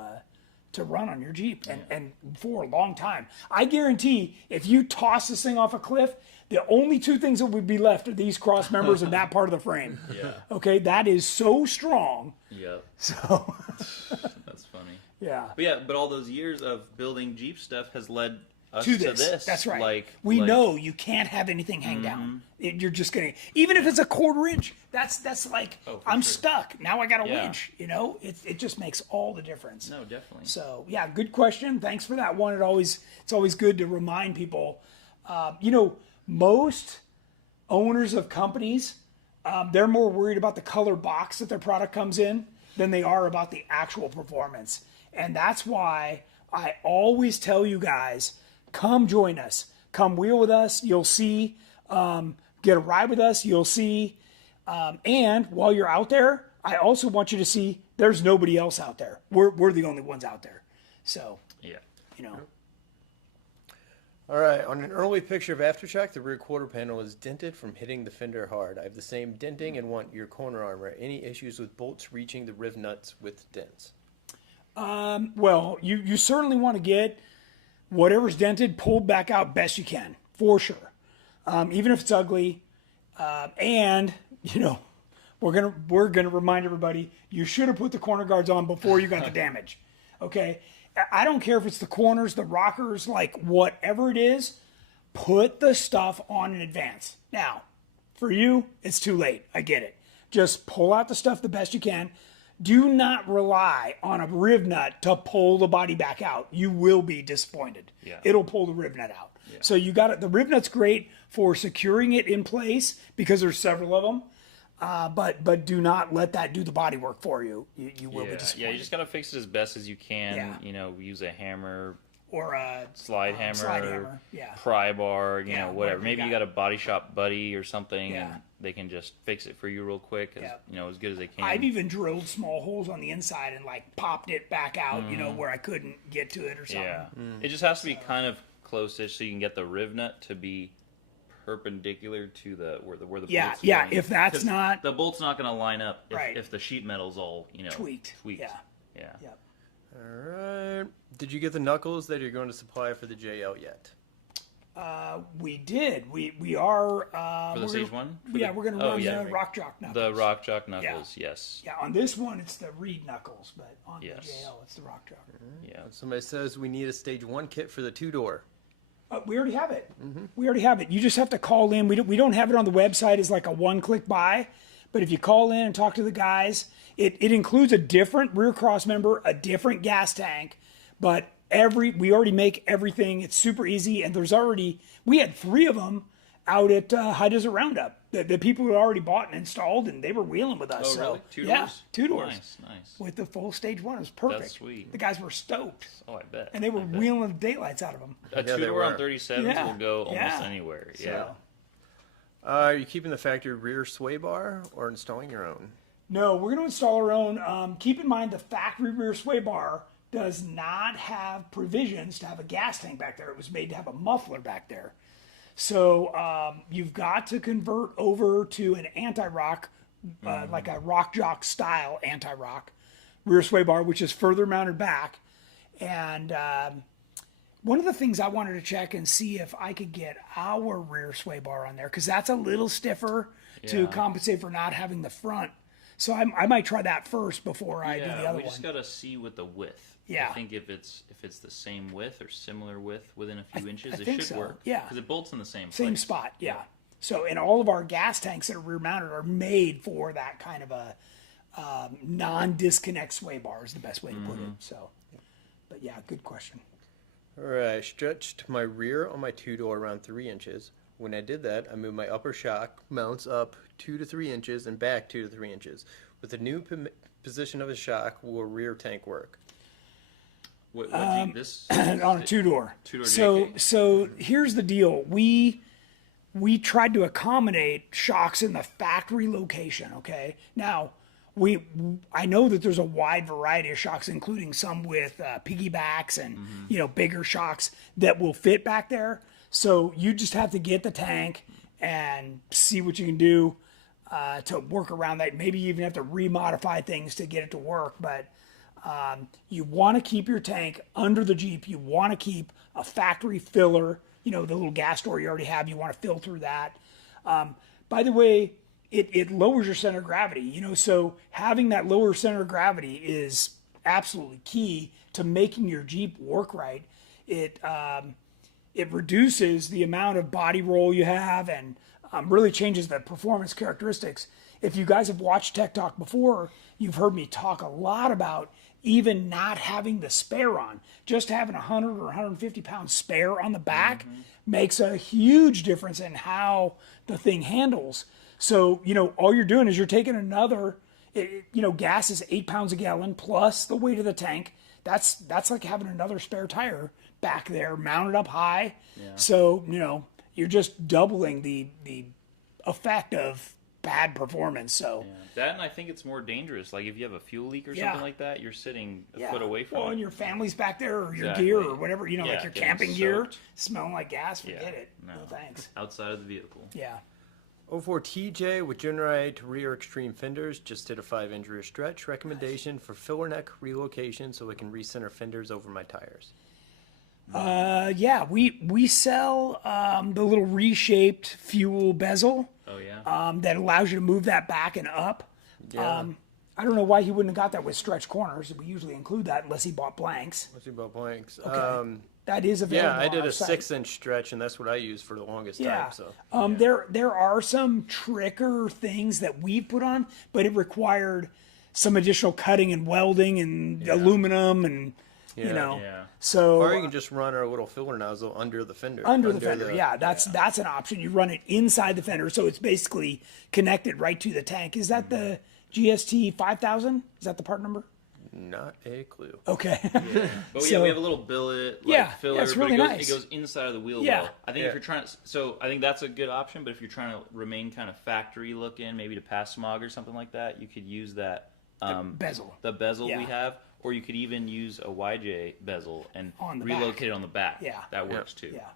run on your Jeep and for a long time. I guarantee if you toss this thing off a cliff, the only two things that would be left are these cross members and that part of the frame. Yeah. Okay, that is so strong. Yep. So That's funny. yeah. But all those years of building Jeep stuff has led us To to this. this. That's right. Like we know you can't have anything hang down. You're just gonna, even if it's a 1/4 inch, that's like I'm stuck. Now I got a winch. It just makes all the difference. No, definitely. So yeah, good question. Thanks for that one. It's always good to remind people. Most owners of companies, they're more worried about the color box that their product comes in than they are about the actual performance. And that's why I always tell you guys, come join us. Come wheel with us. You'll see. Get a ride with us. You'll see. And while you're out there, I also want you to see there's nobody else out there. We're the only ones out there. So, Yeah. All right, on an early picture of Aftershock, the rear quarter panel is dented from hitting the fender hard. I have the same denting and want your corner armor. Any issues with bolts reaching the riv nuts with dents? Well, you certainly want to get whatever's dented pulled back out best you can, for sure. Even if it's ugly. And we're gonna remind everybody, you should have put the corner guards on before you got the damage. Okay? I don't care if it's the corners, the rockers, like whatever it is, put the stuff on in advance. Now, for you, it's too late. I get it. Just pull out the stuff the best you can. Do not rely on a riv nut to pull the body back out. You will be disappointed. Yeah. It'll pull the riv nut out. Yeah. So you got it. The riv nut's great for securing it in place because there's several of them. But do not let that do the body work for you. You will be disappointed. Yeah, you just gotta fix it as best as you can. Yeah. Use a hammer or a slide hammer, yeah, pry bar, Yeah, whatever. Maybe you got a body shop buddy or something, Yeah. and they can just fix it for you real quick, as good as they can. I've even drilled small holes on the inside and like popped it back out, where I couldn't get to it or something. Yeah, it just has to be kind of close-ish so you can get the riv nut to be perpendicular to where the bolts Yeah. going. If that's 'Cause not the bolt's not going to line up Right. if the sheet metal's all tweaked. Yeah. Yep. All right. Did you get the knuckles that you're going to supply for the JL yet? We did. We are For the Stage 1? Yeah, we're gonna run the Rock Jock knuckles. The Rock Jock knuckles, yes. Yeah, on this one it's the Reed knuckles, but on Yes. the JL it's the Rock Jock. Yeah. Somebody says we need a Stage 1 kit for the 2-door. We already have it. We already have it. You just have to call in. We don't have it on the website as like a one-click buy, but if you call in and talk to the guys, it includes a different rear cross member, a different gas tank, but we already make everything. It's super easy, and we had 3 of them out at High Desert Roundup. The people had already bought and installed, and they were wheeling with us. Oh, so, really? 2 yeah, doors? 2 doors. Nice. With the full Stage 1. It was perfect. That's sweet. The guys were stoked. Oh, I bet. And they were wheeling the daylights out of them. A Yeah, they 2-door on were. 37s Yeah. will go almost Yeah. anywhere. So, Yeah. Are you keeping the factory rear sway bar or installing your own? No, we're going to install our own. Keep in mind the factory rear sway bar does not have provisions to have a gas tank back there. It was made to have a muffler back there. So you've got to convert over to an anti-rock, like a Rock Jock style anti-rock rear sway bar, which is further mounted back. And one of the things I wanted to check and see if I could get our rear sway bar on there, because that's a little stiffer to compensate for not having the front. So I might try that first before I do the other we just one. got to see with the width. Yeah. I think if it's the same width or similar width within a few inches, I it think should so, work. yeah. Because it bolts in the same Same place. spot, yeah. So, and all of our gas tanks that are rear mounted are made for that kind of a non-disconnect sway bar is the best way to put it. So, but yeah, good question. All right, I stretched my rear on my two-door around 3 inches. When I did that, I moved my upper shock mounts up 2 to 3 inches and back 2 to 3 inches. With the new position of the shock, will rear tank work? What this On a two-door. Two-door So, JK? so here's the deal. We tried to accommodate shocks in the factory location. Okay. Now, I know that there's a wide variety of shocks, including some with piggybacks and bigger shocks that will fit back there. So you just have to get the tank and see what you can do to work around that. Maybe you even have to remodify things to get it to work. But you want to keep your tank under the Jeep. You want to keep a factory filler. The little gas door you already have. You want to fill through that. By the way, it lowers your center of gravity, so having that lower center of gravity is absolutely key to making your Jeep work right. It reduces the amount of body roll you have and really changes the performance characteristics. If you guys have watched Tech Talk before, you've heard me talk a lot about even not having the spare on. Just having 100 or 150 pound spare on the back makes a huge difference in how the thing handles. So, all you're doing is you're taking another, gas is 8 pounds a gallon plus the weight of the tank. That's like having another spare tire back there mounted up high. Yeah. So, you're just doubling the effect of bad performance. So that, and I think it's more dangerous. Like if you have a fuel leak or something like that, you're sitting a foot away from it. Well, and your family's back there, or your Exactly. gear, or whatever, like your getting camping gear, soaked. smelling like gas, forget it. No. No thanks. Outside of the vehicle. Yeah. 04 TJ with GenRight rear extreme fenders. Just did a 5-inch rear stretch. Recommendation for filler neck relocation so I can recenter fenders over my tires. Yeah, we sell the little reshaped fuel bezel. Oh yeah. That allows you to move that back and up. Yeah. I don't know why he wouldn't have got that with stretch corners. We usually include that unless he bought blanks. Let's see about blanks. Okay. That is available. Yeah, I did on our a site. 6-inch stretch, and that's what I used for the longest Yeah. time. So There are some tricker things that we've put on, but it required some additional cutting and welding and aluminum and Yeah. So or you can just run our little filler nozzle under the fender. under the fender, that's an option. You run it inside the fender, so it's basically connected right to the tank. Is that the GST 5000? Is that the part number? Not a clue. Okay. But So- we have a little billet filler, it's really but nice. it goes inside of the wheel Yeah. well. I think if you're trying to, so I think that's a good option, but if you're trying to remain kind of factory looking, maybe to pass smog or something like that, you could use that bezel. the bezel Yeah. we have, or you could even use a YJ bezel and On the relocate back. it on the back. Yeah. That works too. Yeah.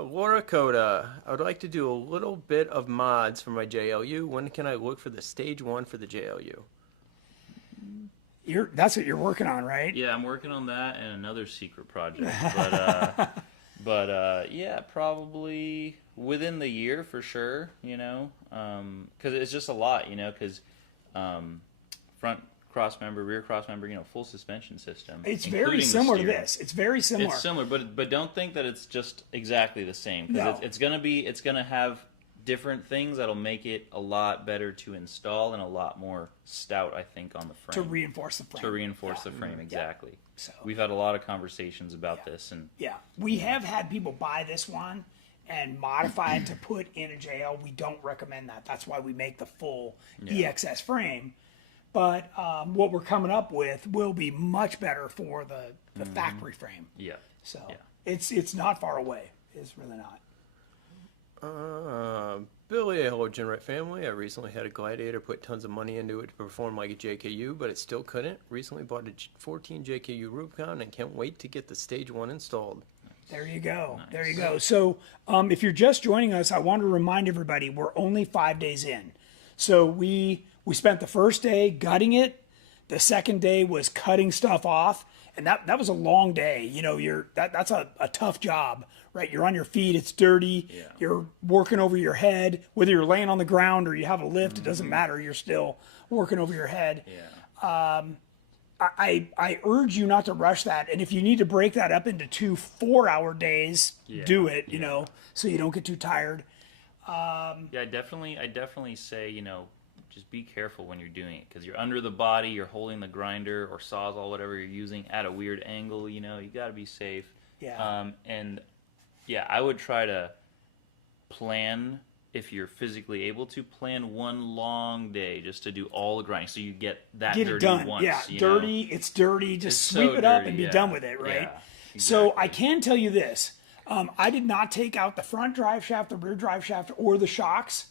Laura Coda. I would like to do a little bit of mods for my JLU. When can I look for the stage 1 for the JLU? That's what you're working on, right? Yeah, I'm working on that and another secret project, but yeah, probably within the year for sure. Because it's just a lot, because front cross member, rear cross member, full suspension system. It's including very the similar to steering. this. It's very similar. It's similar, but don't think that it's just exactly the same, because No. it's gonna have different things that'll make it a lot better to install and a lot more stout, I think, on the frame. To reinforce the frame. To reinforce the frame, exactly. So- We've had a lot of conversations about this, and Yeah. We have had people buy this one and modify it to put in a JL. We don't recommend that. That's why we make the full EXS frame. But what we're coming up with will be much better for the factory frame. yeah. So Yeah. it's not far away. It's really not. Billy, hello GenRight family. I recently had a Gladiator, put tons of money into it to perform like a JKU, but it still couldn't. Recently bought a 14 JKU Rubicon and can't wait to get the stage 1 installed. There you go. There you go. So if you're just joining us, I want to remind everybody we're only 5 days in. So we spent the first day gutting it. The second day was cutting stuff off. And that was a long day. That's a tough job, right? You're on your feet. It's dirty. Yeah. You're working over your head. Whether you're laying on the ground or you have a lift, it doesn't matter. You're still working over your head. Yeah. I urge you not to rush that. And if you need to break that up into 2 4-hour days, do it, so you don't get too tired. Yeah, I definitely say, just be careful when you're doing it, because you're under the body, you're holding the grinder or sawzall, whatever you're using, at a weird angle. You got to be safe. Yeah. And yeah, I would try to plan, if you're physically able to, plan one long day just to do all the grinding, so you get that Get dirty it done. once. Yeah, dirty. It's dirty. Just It's sweep so it up dirty, and be yeah. done with it, right? Yeah, So exactly. I can tell you this. I did not take out the front drive shaft, the rear drive shaft, or the shocks.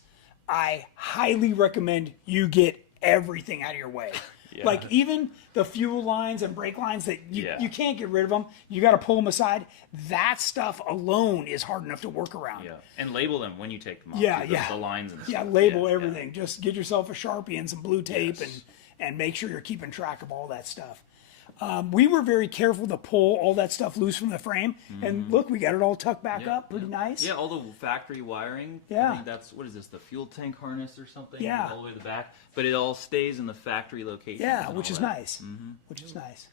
I highly recommend you get everything out of your way. Yeah. Like even the fuel lines and brake lines that Yeah. you can't get rid of them. You got to pull them aside. That stuff alone is hard enough to work around. Yeah, and label them when you take them off. Yeah, too, yeah. The lines and Yeah, stuff. label Yeah, everything. Just get yourself a Sharpie and some blue tape Yes. and make sure you're keeping track of all that stuff. We were very careful to pull all that stuff loose from the frame. And look, we got it all tucked back up. Pretty nice. Yeah, all the factory wiring. Yeah. I think that's, what is this, the fuel tank harness or something? Yeah. All the way to the back. But it all stays in the factory location. Yeah, and which all is that. nice. Which is nice.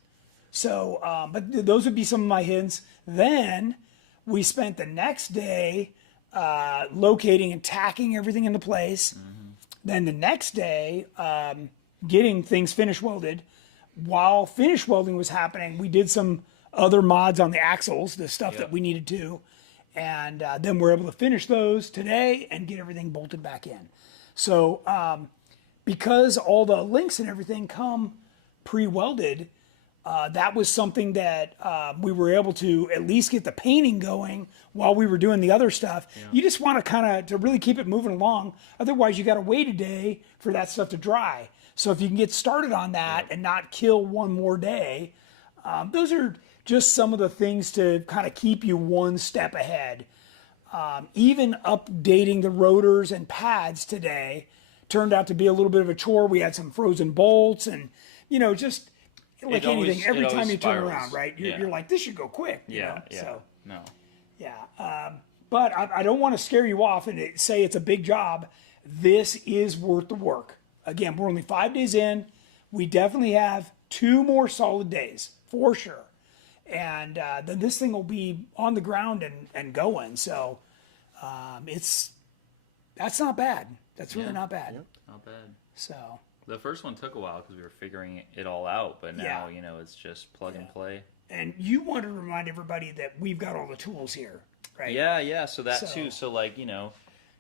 So, those would be some of my hints. Then we spent the next day locating and tacking everything into place. Then the next day, getting things finish welded. While finish welding was happening, we did some other mods on the axles, the stuff that we needed to. And then we're able to finish those today and get everything bolted back in. So, because all the links and everything come pre-welded, that was something that we were able to at least get the painting going while we were doing the other stuff. You just want to kind of to really keep it moving along. Otherwise, you got to wait a day for that stuff to dry. So if you can get started on that and not kill one more day, those are just some of the things to kind of keep you one step ahead. Even updating the rotors and pads today turned out to be a little bit of a chore. We had some frozen bolts and, just like It always- anything, every it time always you turn spirals. around, right? Yeah. You're like, this should go quick. you Yeah, know? yeah. So, No. yeah. But I don't want to scare you off and say it's a big job. This is worth the work. Again, we're only 5 days in. We definitely have 2 more solid days for sure. And then this thing will be on the ground and going. So that's not bad. That's really not bad. Not bad. So The first one took a while because we were figuring it all out, but now, Yeah. it's just plug and play. and you want to remind everybody that we've got all the tools here, right? Yeah, so that So- too. So, like,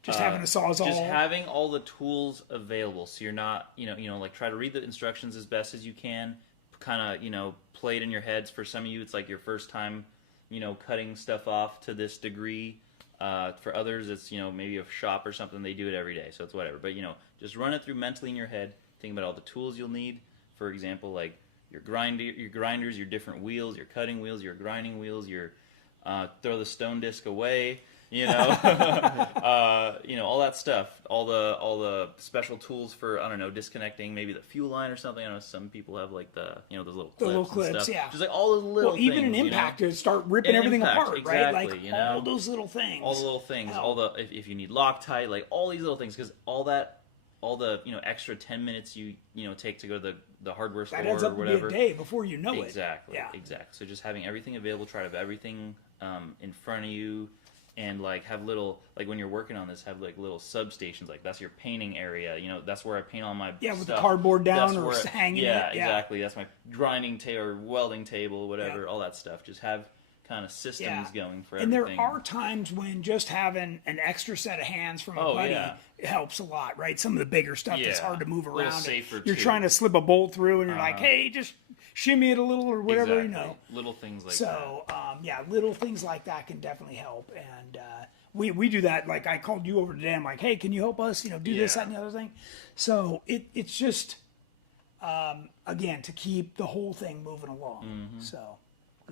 Just having a Sawzall. just having all the tools available, so you're not, like, try to read the instructions as best as you can, kind of, play it in your heads. For some of you, it's like your first time, cutting stuff off to this degree. For others, it's, maybe a shop or something, they do it every day, so it's whatever. But, just run it through mentally in your head. Think about all the tools you'll need. For example, like your grinders, your different wheels, your cutting wheels, your grinding wheels, your throw the stone disc away, all that stuff, all the special tools for, I don't know, disconnecting maybe the fuel line or something. I know some people have like those little clips, little clips, and stuff. yeah. Just like all those little Well, even an things, impact to start ripping An everything impact, apart, right? exactly, Like all those little things. all the little things, Help. all the if you need Loctite, like all these little things, because all the extra 10 minutes you take to go to the hardware store That adds or up to be whatever. a day before you know Exactly. it. Yeah. Exactly. So just having everything available, try to have everything in front of you, and like have little, like when you're working on this, have like little substations. Like that's your painting area. That's where I paint all my Yeah, with the stuff. cardboard down That's or where hanging yeah, it. Yeah, exactly. That's my grinding table or welding table, whatever. Yeah. All that stuff. Just have kind of systems going for And everything. there are times when just having an extra set of hands from a Oh, buddy yeah. helps a lot, right? Some of the bigger stuff that's Yeah. hard to move A little around. safer, You're too. trying to slip a bolt through, and you're like, "Hey, just shimmy it a little or whatever," Exactly. Little things like that. So, little things like that can definitely help. And we do that. Like I called you over today. I'm like, "Hey, can you help us? Do this, Yeah. that, and the other thing." So it's just again to keep the whole thing moving along. Mm-hmm. So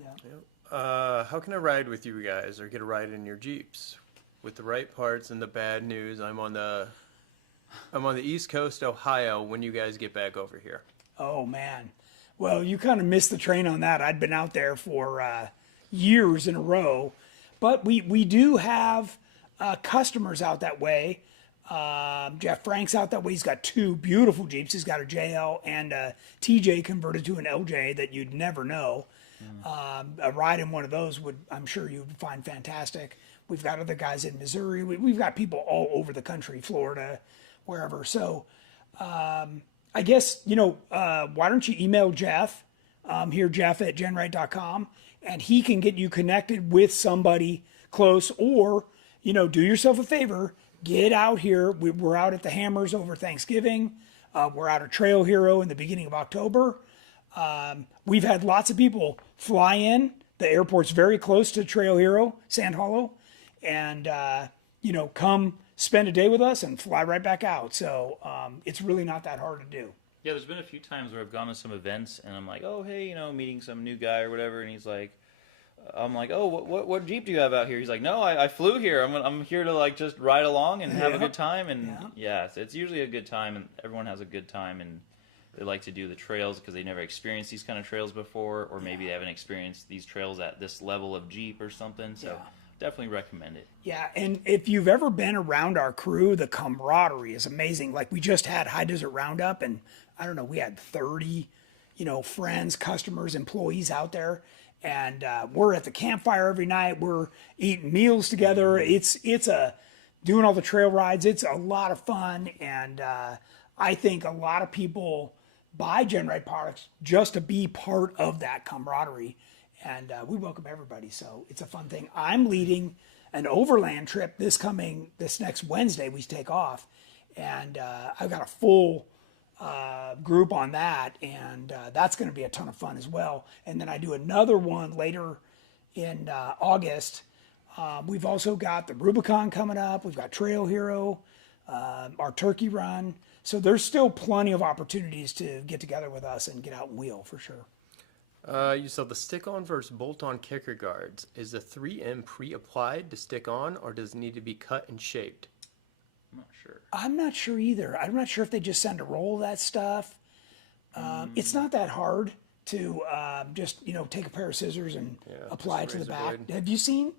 yeah. How can I ride with you guys or get a ride in your Jeeps? With the right parts and the bad news, I'm on the East Coast, Ohio, when you guys get back over here. Oh man. Well, you kind of missed the train on that. I'd been out there for years in a row, but we do have customers out that way. Jeff Frank's out that way. He's got 2 beautiful Jeeps. He's got a JL and a TJ converted to an LJ that you'd never know. A ride in one of those I'm sure you'd find fantastic. We've got other guys in Missouri. We've got people all over the country, Florida, wherever. So I guess, why don't you email Jeff, Jeff at GenRight.com, and he can get you connected with somebody close, or, do yourself a favor, get out here. We're out at the Hammers over Thanksgiving. We're out at Trail Hero in the beginning of October. We've had lots of people fly in. The airport's very close to Trail Hero, Sand Hollow, and, come spend a day with us and fly right back out. So it's really not that hard to do. Yeah, there's been a few times where I've gone to some events and I'm like, oh, hey, meeting some new guy or whatever, and he's like, I'm like, oh, what Jeep do you have out here? He's like, no, I flew here. I'm here to like just ride along and have a good time. And it's usually a good time, and everyone has a good time, and they like to do the trails because they never experienced these kind of trails before, or maybe they haven't experienced these trails at this level of Jeep or something. So definitely recommend it. Yeah, and if you've ever been around our crew, the camaraderie is amazing. Like, we just had High Desert Roundup, and I don't know, we had 30, friends, customers, employees out there. And we're at the campfire every night. We're eating meals together. It's doing all the trail rides. It's a lot of fun. And I think a lot of people buy GenRight products just to be part of that camaraderie. And we welcome everybody. So it's a fun thing. I'm leading an overland trip this next Wednesday. We take off. And I've got a full group on that, and that's going to be a ton of fun as well. And then I do another one later in August. We've also got the Rubicon coming up. We've got Trail Hero, our turkey run. So there's still plenty of opportunities to get together with us and get out and wheel for sure. You saw the stick-on versus bolt-on kicker guards. Is the 3M pre-applied to stick on, or does it need to be cut and shaped? I'm not sure. I'm not sure either. I'm not sure if they just send a roll of that stuff. It's not that hard to just take a pair of scissors and apply it to the back. Blade. Have you seen?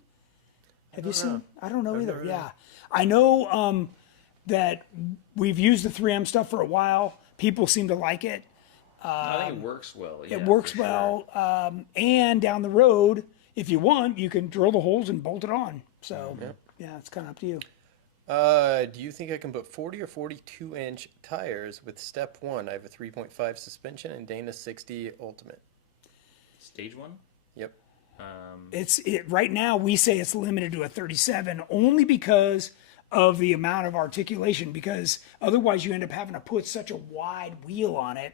I don't know either. Yeah, I know that we've used the 3M stuff for a while. People seem to like it. I think it works well. It works well, and down the road, if you want, you can drill the holes and bolt it on. So it's kind of up to you. Do you think I can put 40 or 42-inch tires with step 1? I have a 3.5 suspension and Dana 60 Ultimate. Stage 1? Yep. Right now we say it's limited to a 37 only because of the amount of articulation, because otherwise you end up having to put such a wide wheel on it.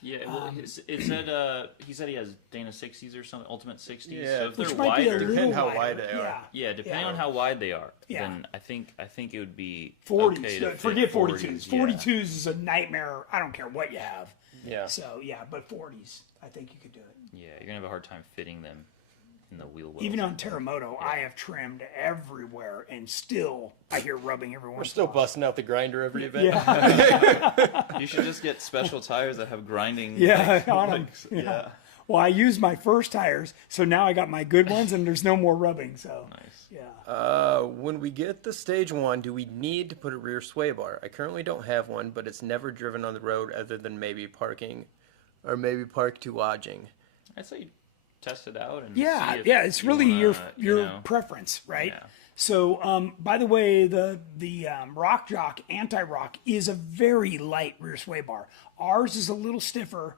Yeah, well, it said he said he has Dana 60s or something, Ultimate 60s. Yeah, so if they're wider, depending how wide they are. Yeah, depending on how wide they are, then I think it would be 40s. Okay to forget fit 42s. 42s is a nightmare. I don't care what you have. Yeah. So but 40s, I think you could do it. Yeah, you're gonna have a hard time fitting them in the wheel wells. Even on Terremoto, I have trimmed everywhere, and still I hear rubbing every once. We're still busting out the grinder every event. Yeah. You should just get special tires that have grinding. On them. Yeah. Well, I used my first tires, so now I got my good ones, and there's no more rubbing. So Nice. Yeah. When we get the Stage 1, do we need to put a rear sway bar? I currently don't have one, but it's never driven on the road other than maybe parking, or maybe park to lodging. I'd say test it out and Yeah, see if it's really wanna, your preference, right? Yeah. So, by the way, the Rock Jock Anti-Rock is a very light rear sway bar. Ours is a little stiffer,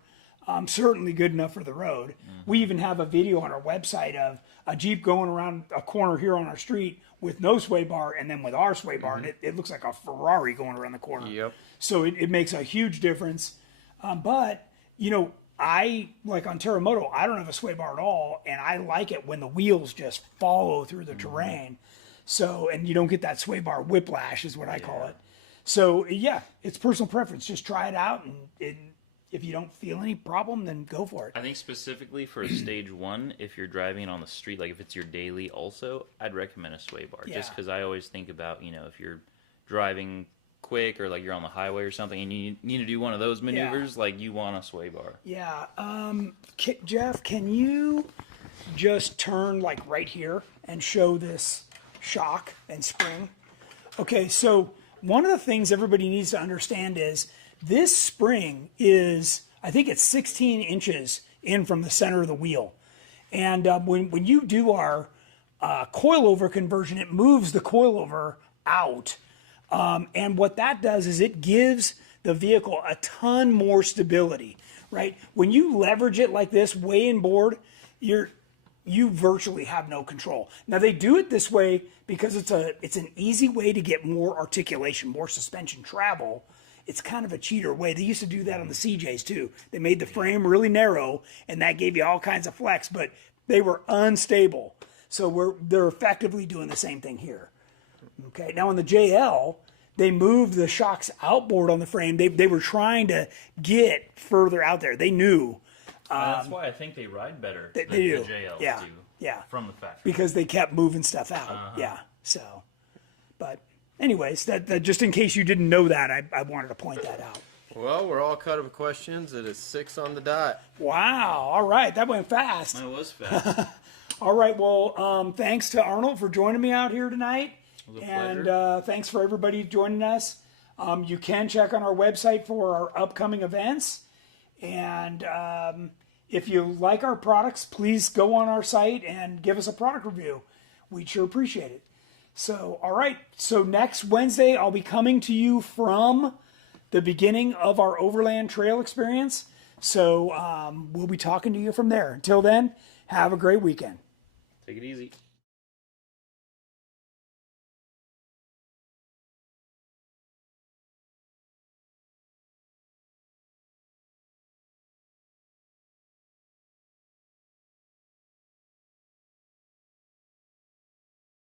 certainly good enough for the road. We even have a video on our website of a Jeep going around a corner here on our street with no sway bar, and then with our sway bar, and it looks like a Ferrari going around the corner. Yep. So it makes a huge difference. But, I, like on Terremoto, I don't have a sway bar at all, and I like it when the wheels just follow through the terrain. So, and you don't get that sway bar whiplash is what I call it. So, it's personal preference. Just try it out, and if you don't feel any problem, then go for it. I think specifically for Stage 1, if you're driving on the street, like if it's your daily also, I'd recommend a sway bar. Just because I always think about, if you're driving quick or like you're on the highway or something and you need to do one of those maneuvers, like you want a sway bar. Yeah. Jeff, can you just turn like right here and show this shock and spring? Okay, so one of the things everybody needs to understand is this spring is, I think it's 16 inches in from the center of the wheel. And when you do our coilover conversion, it moves the coilover out. And what that does is it gives the vehicle a ton more stability, right? When you leverage it like this way inboard, you virtually have no control. Now they do it this way because it's an easy way to get more articulation, more suspension travel. It's kind of a cheater way. They used to do that on the CJs too. They made the frame really narrow, and that gave you all kinds of flex, but they were unstable. So they're effectively doing the same thing here. Okay, now on the JL, they moved the shocks outboard on the frame. They were trying to get further out there. They knew. That's why I think they ride better They than do. the JLs Yeah, do yeah. from the factory. Because they kept moving stuff out. Yeah, so. But anyways, that just in case you didn't know that, I wanted to point that out. Well, we're all cut of questions. It is 6 on the dot. Wow, all right, that went fast. That was fast. All right, well, thanks to Arnold for joining me out here tonight. It was a And pleasure. thanks for everybody joining us. You can check on our website for our upcoming events. And if you like our products, please go on our site and give us a product review. We'd sure appreciate it. So, all right. So next Wednesday, I'll be coming to you from the beginning of our Overland Trail experience. So we'll be talking to you from there. Until then, have a great weekend. Take it easy.